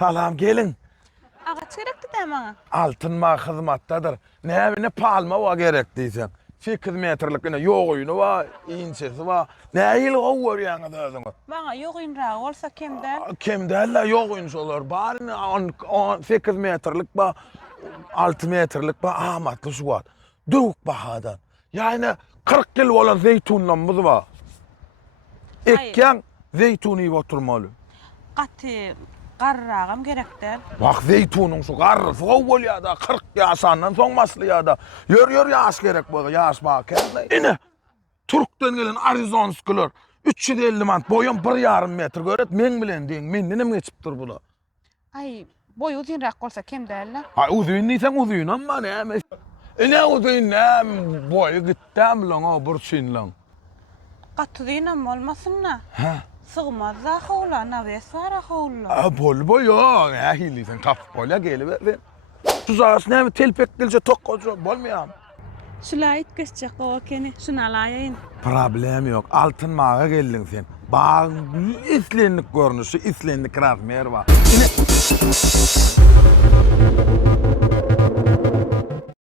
Salam gelin. Agaç gerekdi de bana. Altınma hizmattadır. Ne palma va gerek diýsen. 8 metrlik ine ýogyny va, inçesi va. Näil gowur ýaňa dödüňiz. Bana ýogynyragy bolsa kemden. Kimdällä ýogyny şolar. Baryny 8 metrlik ba, 6 metrlik ba amatly suwat. Duk bahadan. Ýani 40 ýyl bolan zeytunlarymyz ba. Ekýän zeytuny oturmaly. Gaty garragam gerekdir. Bak zeytunun şu garrısı gowul ýa-da 40 ýaşandan soňmasly ýa-da. Ýör ýaş gerek bolsa ýaş bak. Ine Türkden gelen Arizonsklar 350 mant boyun 1,5 metr göret men bilen diň. Menden nem geçipdir bula. Ay, boy uzunrak bolsa kemden. Ha uzun diýsen uzun amma näme? Ine uzun näm boy gitdäm lan o burçyn lan. Gaty dynam bolmasynna. Ha. Sığmazda howlana we sara howla. Bol ýok. Ha hilisen kap bolya gelip. Tuzas näme telpek dilje tokkojo bolmaýam. Şulay itgeçjek o keni, şunu alaýyn. Problem yok. Altın mağa geldin sen. Bağ islenlik görünüşü, islenlik razmer var. Yine...